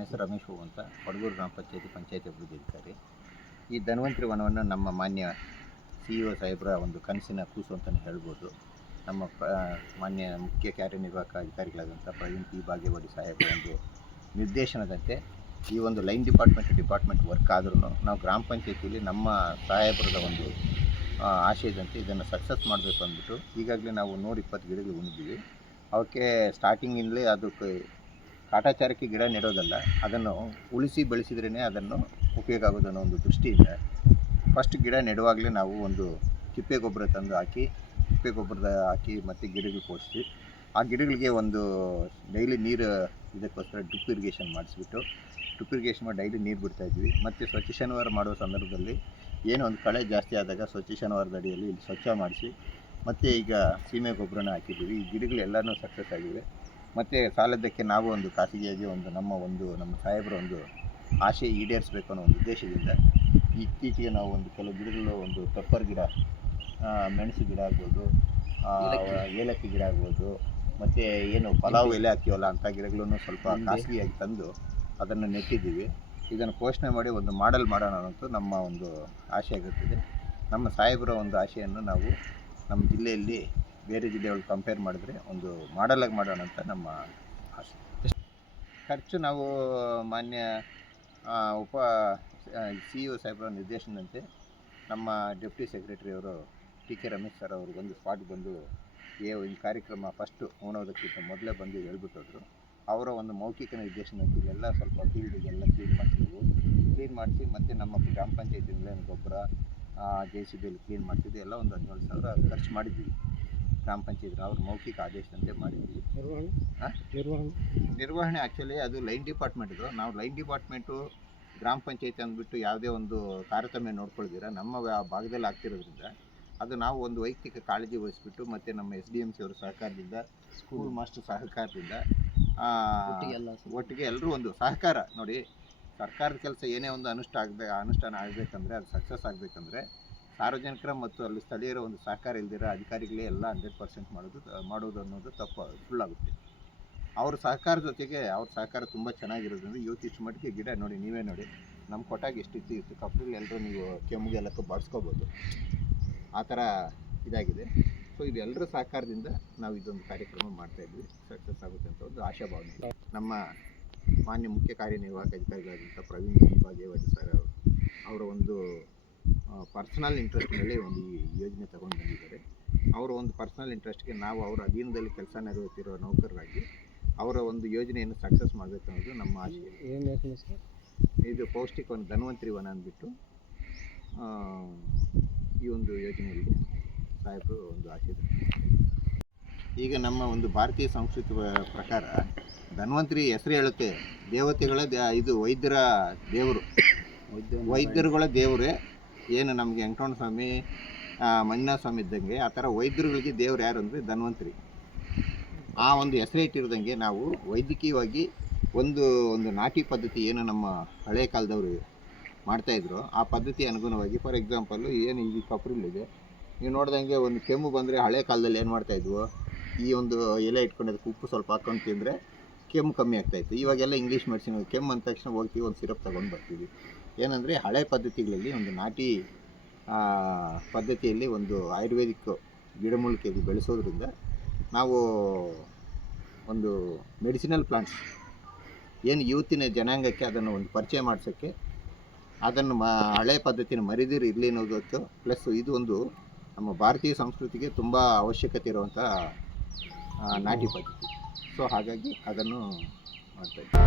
ನನ್ನ ಹೆಸರು ರಮೇಶ್ ಹೂ ಅಂತ, ಪಡಗೂರು ಗ್ರಾಮ ಪಂಚಾಯತಿ ಅಭಿವೃದ್ಧಿ ಅಧಿಕಾರಿ. ಈ ಧನ್ವಂತರಿ ವನವನ್ನು ನಮ್ಮ ಮಾನ್ಯ CEO ಸಾಹೇಬರ ಒಂದು ಕನಸಿನ ಕೂಸು ಅಂತಲೇ ಹೇಳ್ಬೋದು. ನಮ್ಮ ಮಾನ್ಯ ಮುಖ್ಯ ಕಾರ್ಯನಿರ್ವಾಹಕ ಅಧಿಕಾರಿಗಳಾದಂಥ ಪ್ರವೀಣ್ ಪಿ ಬಾಗೇವಾಡಿ ಸಾಹೇಬರ ಒಂದು ನಿರ್ದೇಶನದಂತೆ ಈ ಒಂದು ಲೈನ್ ಡಿಪಾರ್ಟ್ಮೆಂಟ್ ವರ್ಕ್ ಆದ್ರೂ ನಾವು ಗ್ರಾಮ ಪಂಚಾಯತಿಯಲ್ಲಿ ನಮ್ಮ ಸಾಹೇಬರದ ಒಂದು ಆಶಯದಂತೆ ಇದನ್ನು ಸಕ್ಸಸ್ ಮಾಡಬೇಕು ಅಂದ್ಬಿಟ್ಟು ಈಗಾಗಲೇ ನಾವು 120 ಗಿಡಗಳು ಉಣಿದ್ದೀವಿ. ಅವಕ್ಕೆ ಸ್ಟಾರ್ಟಿಂಗಿಂದಲೇ ಅದಕ್ಕೆ ಕಾಟಾಚಾರಕ್ಕೆ ಗಿಡ ನೆಡೋದಲ್ಲ, ಅದನ್ನು ಉಳಿಸಿ ಬೆಳೆಸಿದ್ರೇ ಅದನ್ನು ಉಪಯೋಗ ಆಗೋದನ್ನೋ ಒಂದು ದೃಷ್ಟಿಯಿಂದ ಫಸ್ಟ್ ಗಿಡ ನೆಡುವಾಗಲೇ ನಾವು ಒಂದು ತಿಪ್ಪೆ ಗೊಬ್ಬರ ತಂದು ಹಾಕಿ ಮತ್ತು ಗಿಡಗಳು ಪೋಷಿಸಿ ಆ ಗಿಡಗಳಿಗೆ ಒಂದು ಡೈಲಿ ನೀರು ಇದಕ್ಕೋಸ್ಕರ ಡ್ರಿಪ್ ಇರಿಗೇಷನ್ ಮಾಡಿಸ್ಬಿಟ್ಟು ಮಾಡಿ ಡೈಲಿ ನೀರು ಬಿಡ್ತಾಯಿದ್ವಿ. ಮತ್ತು ಸ್ವಚ್ಛ ಶನಿವಾರ ಮಾಡುವ ಸಂದರ್ಭದಲ್ಲಿ ಏನೋ ಒಂದು ಕಳೆ ಜಾಸ್ತಿ ಆದಾಗ ಸ್ವಚ್ಛ ಶನಿವಾರದ ಅಡಿಯಲ್ಲಿ ಇಲ್ಲಿ ಸ್ವಚ್ಛ ಮಾಡಿಸಿ ಮತ್ತು ಈಗ ಸೀಮೆ ಗೊಬ್ಬರನ ಹಾಕಿದ್ದೀವಿ. ಈ ಗಿಡಗಳೆಲ್ಲನೂ ಸಕ್ಸಸ್ ಆಗಿವೆ. ಮತ್ತು ಸಾಲದ್ದಕ್ಕೆ ನಾವು ಒಂದು ಖಾಸಗಿಯಾಗಿ ನಮ್ಮ ಸಾಹೇಬರ ಒಂದು ಆಶೆ ಈಡೇರಿಸಬೇಕು ಅನ್ನೋ ಒಂದು ಉದ್ದೇಶದಿಂದ ಇತ್ತೀಚೆಗೆ ನಾವು ಒಂದು ಕೆಲವು ಗಿಡಗಳು ಒಂದು ಪೆಪ್ಪರ್ ಗಿಡ, ಮೆಣಸು ಗಿಡ ಆಗ್ಬೋದು, ಏಲಕ್ಕಿ ಗಿಡ ಆಗ್ಬೋದು, ಮತ್ತು ಏನು ಪಲಾವ್ ಎಲೆ ಹಾಕ್ತೀವಲ್ಲ ಅಂಥ ಗಿಡಗಳನ್ನು ಸ್ವಲ್ಪ ಖಾಸಗಿಯಾಗಿ ತಂದು ಅದನ್ನು ನೆಟ್ಟಿದ್ದೀವಿ. ಇದನ್ನು ಪೋಷಣೆ ಮಾಡಿ ಒಂದು ಮಾಡೆಲ್ ಮಾಡೋಣ ಅನ್ನೋದು ನಮ್ಮ ಒಂದು ಆಶೆ ಆಗಿರ್ತದೆ. ನಮ್ಮ ಸಾಹೇಬರ ಒಂದು ಆಶೆಯನ್ನು ನಾವು ನಮ್ಮ ಜಿಲ್ಲೆಯಲ್ಲಿ ಬೇರೆ ಜಿಲ್ಲೆಗಳು ಕಂಪೇರ್ ಮಾಡಿದ್ರೆ ಒಂದು ಮಾಡೆಲಾಗಿ ಮಾಡೋಣ ಅಂತ ನಮ್ಮ ಆಸೆ. ಖರ್ಚು ನಾವು ಮಾನ್ಯ CEO ಸಾಹೇಬರ ನಿರ್ದೇಶನದಂತೆ ನಮ್ಮ ಡೆಪ್ಟಿ ಸೆಕ್ರೆಟರಿ ಅವರು TK ರಮೇಶ್ ಸರ್ ಅವರು ಒಂದು ಸ್ಪಾಟ್ ಬಂದು ಈ ಕಾರ್ಯಕ್ರಮ ಫಸ್ಟು ಉಣೋದಕ್ಕಿಂತ ಮೊದಲೇ ಬಂದು ಹೇಳ್ಬಿಟ್ಟೋದ್ರು. ಅವರ ಒಂದು ಮೌಖಿಕ ನಿರ್ದೇಶನಕ್ಕೆ ಇಲ್ಲೆಲ್ಲ ಸ್ವಲ್ಪ ಫೀಲ್ಡಿಗೆಲ್ಲ ಕ್ಲೀನ್ ಮಾಡಿಸಿ ಮತ್ತು ನಮ್ಮ ಗ್ರಾಮ ಪಂಚಾಯತಿಂದಲೇ ಗೊಬ್ಬರ JCBಯಲ್ಲಿ ಕ್ಲೀನ್ ಮಾಡ್ತಿದ್ವಿ. ಎಲ್ಲ ಒಂದು 17,000 ಖರ್ಚು ಮಾಡಿದ್ದೀವಿ. ಗ್ರಾಮ ಪಂಚಾಯತ್ ಅವ್ರ ಮೌಖಿಕ ಆದೇಶದಂತೆ ಮಾಡಿದ್ದೀವಿ. ನಿರ್ವಹಣೆ ಆ್ಯಕ್ಚುಲಿ ಅದು ಲೈನ್ ಡಿಪಾರ್ಟ್ಮೆಂಟ್ದು. ನಾವು ಲೈನ್ ಡಿಪಾರ್ಟ್ಮೆಂಟು ಗ್ರಾಮ ಪಂಚಾಯತಿ ಅಂದ್ಬಿಟ್ಟು ಯಾವುದೇ ಒಂದು ತಾರತಮ್ಯ ನೋಡ್ಕೊಳ್ದಿರ ನಮ್ಮ ಭಾಗದಲ್ಲಿ ಆಗ್ತಿರೋದ್ರಿಂದ ಅದು ನಾವು ಒಂದು ವೈಯಕ್ತಿಕ ಕಾಳಜಿ ವಹಿಸ್ಬಿಟ್ಟು ಮತ್ತು ನಮ್ಮ SDMC ಅವರ ಸಹಕಾರದಿಂದ, ಸ್ಕೂಲ್ ಮಾಸ್ಟರ್ ಸಹಕಾರದಿಂದ ಒಟ್ಟಿಗೆ ಎಲ್ಲರೂ ಒಂದು ಸಹಕಾರ ನೋಡಿ. ಸರ್ಕಾರದ ಕೆಲಸ ಏನೇ ಒಂದು ಅನುಷ್ಠಾನ ಆಗಬೇಕಂದ್ರೆ ಅದು ಸಕ್ಸಸ್ ಆಗಬೇಕಂದ್ರೆ ಸಾರ್ವಜನಿಕರ ಮತ್ತು ಅಲ್ಲಿ ಸ್ಥಳೀಯರ ಒಂದು ಸಹಕಾರ ಇಲ್ದಿರ ಅಧಿಕಾರಿಗಳೇ ಎಲ್ಲ 100% ಮಾಡೋದು ಅನ್ನೋದು ಸುಳ್ಳಾಗುತ್ತೆ. ಅವ್ರ ಸಹಕಾರ ಜೊತೆಗೆ ಅವ್ರ ಸಹಕಾರ ತುಂಬ ಚೆನ್ನಾಗಿರೋದ್ರಿಂದ ಇಷ್ಟು ಮಟ್ಟಿಗೆ ಗಿಡ ನೋಡಿ, ನೀವೇ ನೋಡಿ ನಮ್ಮ ಕೊಟ್ಟಾಗ ಎಷ್ಟಿತ್ತು ಕಪ್ಪಲ್ಲಿ ಎಲ್ಲರೂ ನೀವು ಕೆಮ್ಮಿಗೆಲ್ಲಕ್ಕೂ ಬಾಡಿಸ್ಕೋಬೋದು, ಆ ಥರ ಇದಾಗಿದೆ. ಸೊ ಇದೆಲ್ಲರ ಸಹಕಾರದಿಂದ ನಾವು ಇದೊಂದು ಕಾರ್ಯಕ್ರಮ ಮಾಡ್ತಾಯಿದ್ವಿ, ಸಕ್ಸಸ್ ಆಗುತ್ತೆ ಅಂತ ಒಂದು ಆಶಾಭಾವನೆ. ನಮ್ಮ ಮಾನ್ಯ ಮುಖ್ಯ ಕಾರ್ಯನಿರ್ವಾಹಕ ಅಧಿಕಾರಿಗಳಾದಂಥ ಪ್ರವೀಣ್ ಬಾಗೇವಾಡಿ ಸರ್ ಅವರ ಒಂದು ಪರ್ಸನಲ್ ಇಂಟ್ರೆಸ್ಟ್ನಲ್ಲಿ ಒಂದು ಈ ಯೋಜನೆ ತಗೊಂಡು ಬಂದಿದ್ದಾರೆ. ಅವರ ಒಂದು ಪರ್ಸನಲ್ ಇಂಟ್ರೆಸ್ಟ್ಗೆ ನಾವು ಅವರ ಅಧೀನದಲ್ಲಿ ಕೆಲಸ ನಿರ್ವಹಿಸಿರೋ ನೌಕರರಾಗಿ ಅವರ ಒಂದು ಯೋಜನೆಯನ್ನು ಸಕ್ಸಸ್ ಮಾಡಬೇಕು ಅನ್ನೋದು ನಮ್ಮ ಆಶೆ. ಇದು ಪೌಷ್ಟಿಕ ವನ, ಧನ್ವಂತರಿ ವನ ಅಂದ್ಬಿಟ್ಟು ಈ ಒಂದು ಯೋಜನೆಯಲ್ಲಿ ಸಾಹೇಬರು ಒಂದು ಆಶೆ. ಈಗ ನಮ್ಮ ಒಂದು ಭಾರತೀಯ ಸಂಸ್ಕೃತಿ ಪ್ರಕಾರ ಧನ್ವಂತರಿ ಹೆಸರು ಹೇಳುತ್ತೆ, ದೇವತೆಗಳ ಇದು ವೈದ್ಯರ ದೇವರು, ವೈದ್ಯರುಗಳ ದೇವರೇ. ಏನು ನಮಗೆ ವೆಂಕಟರಮಣ ಸ್ವಾಮಿ, ಮಂಜುನಾಥ ಸ್ವಾಮಿ ಇದ್ದಂಗೆ ಆ ಥರ ವೈದ್ಯರುಗಳಿಗೆ ದೇವ್ರು ಯಾರು ಅಂದರೆ ಧನ್ವಂತರಿ. ಆ ಒಂದು ಹೆಸರೇ ಇಟ್ಟಿರೋದಂಗೆ ನಾವು ವೈದ್ಯಕೀಯವಾಗಿ ಒಂದು ನಾಟಿ ಪದ್ಧತಿ ಏನು ನಮ್ಮ ಹಳೆಯ ಕಾಲದವರು ಮಾಡ್ತಾಯಿದ್ರು ಆ ಪದ್ಧತಿ ಅನುಗುಣವಾಗಿ, ಫಾರ್ ಎಕ್ಸಾಂಪಲ್ಲು ಏನು ಈ ಕಪ್ರಿಲ್ಲಿದೆ ನೀವು ನೋಡ್ದಂಗೆ ಒಂದು ಕೆಮ್ಮು ಬಂದರೆ ಹಳೆ ಕಾಲದಲ್ಲಿ ಏನು ಮಾಡ್ತಾಯಿದ್ವು, ಈ ಒಂದು ಎಲೆ ಇಟ್ಕೊಂಡು ಅದಕ್ಕೆ ಉಪ್ಪು ಸ್ವಲ್ಪ ಹಾಕ್ಕೊಂಡು ತಿಂದರೆ ಕೆಮ್ಮು ಕಮ್ಮಿ ಆಗ್ತಾಯಿತ್ತು. ಇವಾಗೆಲ್ಲ ಇಂಗ್ಲೀಷ್ ಮೆಡಿಸಿನ್, ಕೆಮ್ಮು ಅಂದ ತಕ್ಷಣ ಹೋಗ್ತೀವಿ ಒಂದು ಸಿರಪ್ ತೊಗೊಂಡು ಬರ್ತೀವಿ. ಏನಂದರೆ ಹಳೆ ಪದ್ಧತಿಗಳಲ್ಲಿ ಒಂದು ನಾಟಿ ಪದ್ಧತಿಯಲ್ಲಿ ಒಂದು ಆಯುರ್ವೇದಿಕ್ ಗಿಡಮೂಲಿಕೆಯಲ್ಲಿ ಬೆಳೆಸೋದ್ರಿಂದ ನಾವು ಒಂದು ಮೆಡಿಸಿನಲ್ ಪ್ಲಾಂಟ್ಸ್ ಏನು ಇವತ್ತಿನ ಜನಾಂಗಕ್ಕೆ ಅದನ್ನು ಒಂದು ಪರಿಚಯ ಮಾಡಿಸೋಕ್ಕೆ, ಅದನ್ನು ಹಳೆ ಪದ್ಧತಿನ ಮರಿದಿರು ಇರಲಿ ಅನ್ನೋದಕ್ಕೆ, ಪ್ಲಸ್ ಇದು ಒಂದು ನಮ್ಮ ಭಾರತೀಯ ಸಂಸ್ಕೃತಿಗೆ ತುಂಬ ಅವಶ್ಯಕತೆ ಇರುವಂಥ ನಾಟಿ ಪದ್ಧತಿ. ಸೊ ಹಾಗಾಗಿ ಅದನ್ನು ಮಾಡ್ತಾಯಿದ್ದೀವಿ.